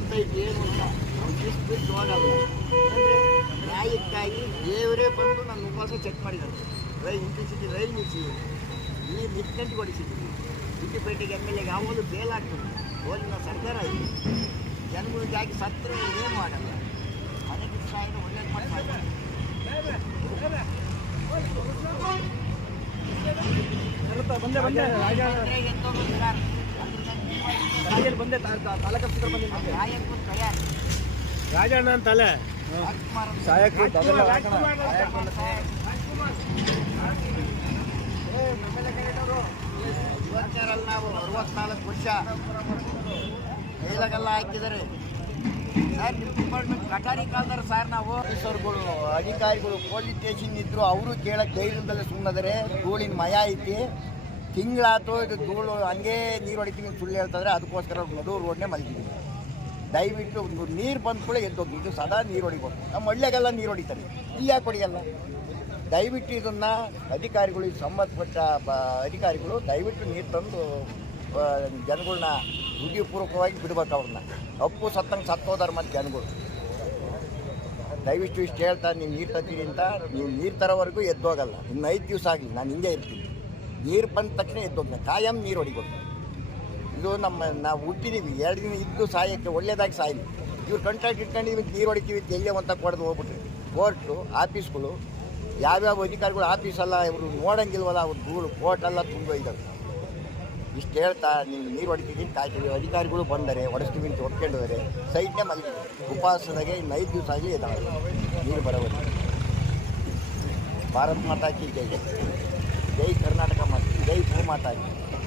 ಗೊತ್ತೈತಿ ಏನು ಅಂತ? ನಾವು ಶಿಸ್ತು ಬಿಟ್ಟು ಹೋಗಲ್ಲ ನ್ಯಾಯಕ್ಕಾಗಿ ದೇವರೇ ಬಂದು ನನ್ನ ಉಪವಾಸ ಚೆಕ್ ಮಾಡಿದ್ದಾರೆ. ರೈಲ್ ಇಂಟ್ರಿಸಿಟಿ ರೈಲ್ ನಿಲ್ಲಿಸಿದ್ರು ನೀರು ನಿಂತ್ಕಂಡು ಕೊಡಿಸಿದ್ರು. ಸಿದ್ದಿಪೇಟೆಗೆ ಎಂ ಎಲ್ ಎಗೆ ಯಾವಾಗಲೂ ಬೇಲ್ ಆಗ್ತದೆ. ಹೋಲಿನ ಸರ್ಕಾರ ಇದೆ. ಜನಗಳಿಗಾಗಿ ಸತ್ರ ಏನು ಮಾಡಲ್ಲ. ಅದಕ್ಕೆ ಸಾಯಿನ ಒಳ್ಳೇದು ಮಾಡ್ತಾರೆ ಬಂದೆ ಬಂದೆ. ಬಂದೆ ರಾಜಣ್ಣ ಅಂತಲ್ಲ ರಾಜ್ಕುಮಾರ್ ಅಂತ ಸಹಾಯಕ ಇವತ್ತೇರಲ್ಲ ನಾವು ಅರವತ್ನಾಲ್ಕು ವರ್ಷ ಮೇಲಾಗೆಲ್ಲ ಹಾಕಿದ್ದಾರೆ ಸರ್ ನಿಮ್ಮ ಡಿಪಾರ್ಟ್ಮೆಂಟ್ ಕಟಾರಿ ಕಾಲ್ದಾರ ಸರ್ ನಾವು ಆಫೀಸರ್ಗಳು ಅಧಿಕಾರಿಗಳು ಪೊಲೀಸ್ ಸ್ಟೇಷನ್ ಇದ್ರು ಅವರು ಕೇಳಕ್ಕೆ ಧೈರ್ಯದಲ್ಲೇ ಸುಮ್ಮನದರೆ ಧೂಳಿನ ಮಯ ಐತಿ ತಿಂಗಳಾತು ಇದು ಧೂಳು, ಹಂಗೆ ನೀರು ಹೊಡಿತೀನಿ ಸುಳ್ಳು ಹೇಳ್ತಾರೆ ಅದಕ್ಕೋಸ್ಕರ ಮಧು ರೋಡ್ನೇ ಮಲಗಿದ್ದೀವಿ ದಯವಿಟ್ಟು ನೀರು ಬಂದ ಕೂಡ ಎದ್ದೋಗಿ ಇದು ಸದಾ ನೀರು ಹೊಡಿಬೋದು ನಮ್ಮ ಹಳ್ಳಿಯಾಗೆಲ್ಲ ನೀರು ಹೊಡಿತಾರೆ ಇಲ್ಲಿ ಯಾಕೆ ಹೊಡಿಯಲ್ಲ? ದಯವಿಟ್ಟು ಇದನ್ನು ಅಧಿಕಾರಿಗಳು ಸಂಬಂಧಪಟ್ಟ ಬ, ಅಧಿಕಾರಿಗಳು ದಯವಿಟ್ಟು ನೀರು ತಂದು ಜನಗಳನ್ನ ಜನಗಳ್ನ ಹೃದಯಪೂರ್ವಕವಾಗಿ ಬಿಡ್ಬೇಕು ಅವ್ರನ್ನ. ಅಪ್ಪು ಸತ್ತಂಗೆ ಸತ್ತೋದಾರ ಮತ್ತು ಜನಗಳು. ದಯವಿಟ್ಟು ಇಷ್ಟು ಹೇಳ್ತಾ ನೀವು ನೀರು ತರ್ತೀನಿ ಅಂತ, ನೀವು ನೀರು ತರೋವರೆಗೂ ಎದ್ದೋಗಲ್ಲ. ಇನ್ನು ಐದು ದಿವಸ ಆಗಲಿ, ನಾನು ಹಿಂಗೆ ಇರ್ತೀನಿ. ನೀರು ಬಂದ ತಕ್ಷಣ ಎದ್ದೋಗ್ತೀನಿ ಕಾಯಂ ನೀರು ಹೊಡಿಬೇಕು ಇದು ನಮ್ಮ, ನಾವು ಹುಟ್ಟಿದೀವಿ. ಎರಡು ದಿನ ಇದ್ದು ಸಾಯಕ್ಕೆ ಒಳ್ಳೆಯದಾಗಿ ಸಾಯಲಿ. ಇವ್ರು ಕಂಟ್ರಾಕ್ಟ್ ಇಟ್ಕೊಂಡಿವಿ ನೀರು ಹೊಡಿತೀವಿ ಅಂತ ಎಲ್ಲೇ ಅಂತ ಕೊಡೋದು ಹೋಗ್ಬಿಟ್ರಿ. ಕೋರ್ಟು ಆಫೀಸ್ಗಳು ಯಾವ್ಯಾವ ಅಧಿಕಾರಿಗಳು ಆಫೀಸಲ್ಲ ಇವರು ನೋಡಂಗಿಲ್ವಲ್ಲ, ಅವ್ರ ಧೂಳು ಕೋರ್ಟೆಲ್ಲ ತುಂಬ ಇದ್ದಾವೆ ಇಷ್ಟು ಹೇಳ್ತಾ ನೀವು ನೀರು ಹೊಡಿತೀವಿ ಕಾಯ್ತೀವಿ. ಅಧಿಕಾರಿಗಳು ಬಂದರೆ, ಹೊಡೆಸ್ತೀವಿ ಅಂತ ಒಪ್ಕೊಂಡಿದ್ದಾರೆ ಸೈಟ್ನೇ ಮಲಗಿ, ಉಪವಾಸದಾಗೆ ಇನ್ನು ಐದು ದಿವಸ ಆಗಲಿ ಇದ್ದಾವೆ ನೀರು ಬರೋದು ಭಾರತ್ ಮಾತಾ ಕಿ ಜೈ. ಜೈ ಕರ್ನಾಟಕ keselamatan.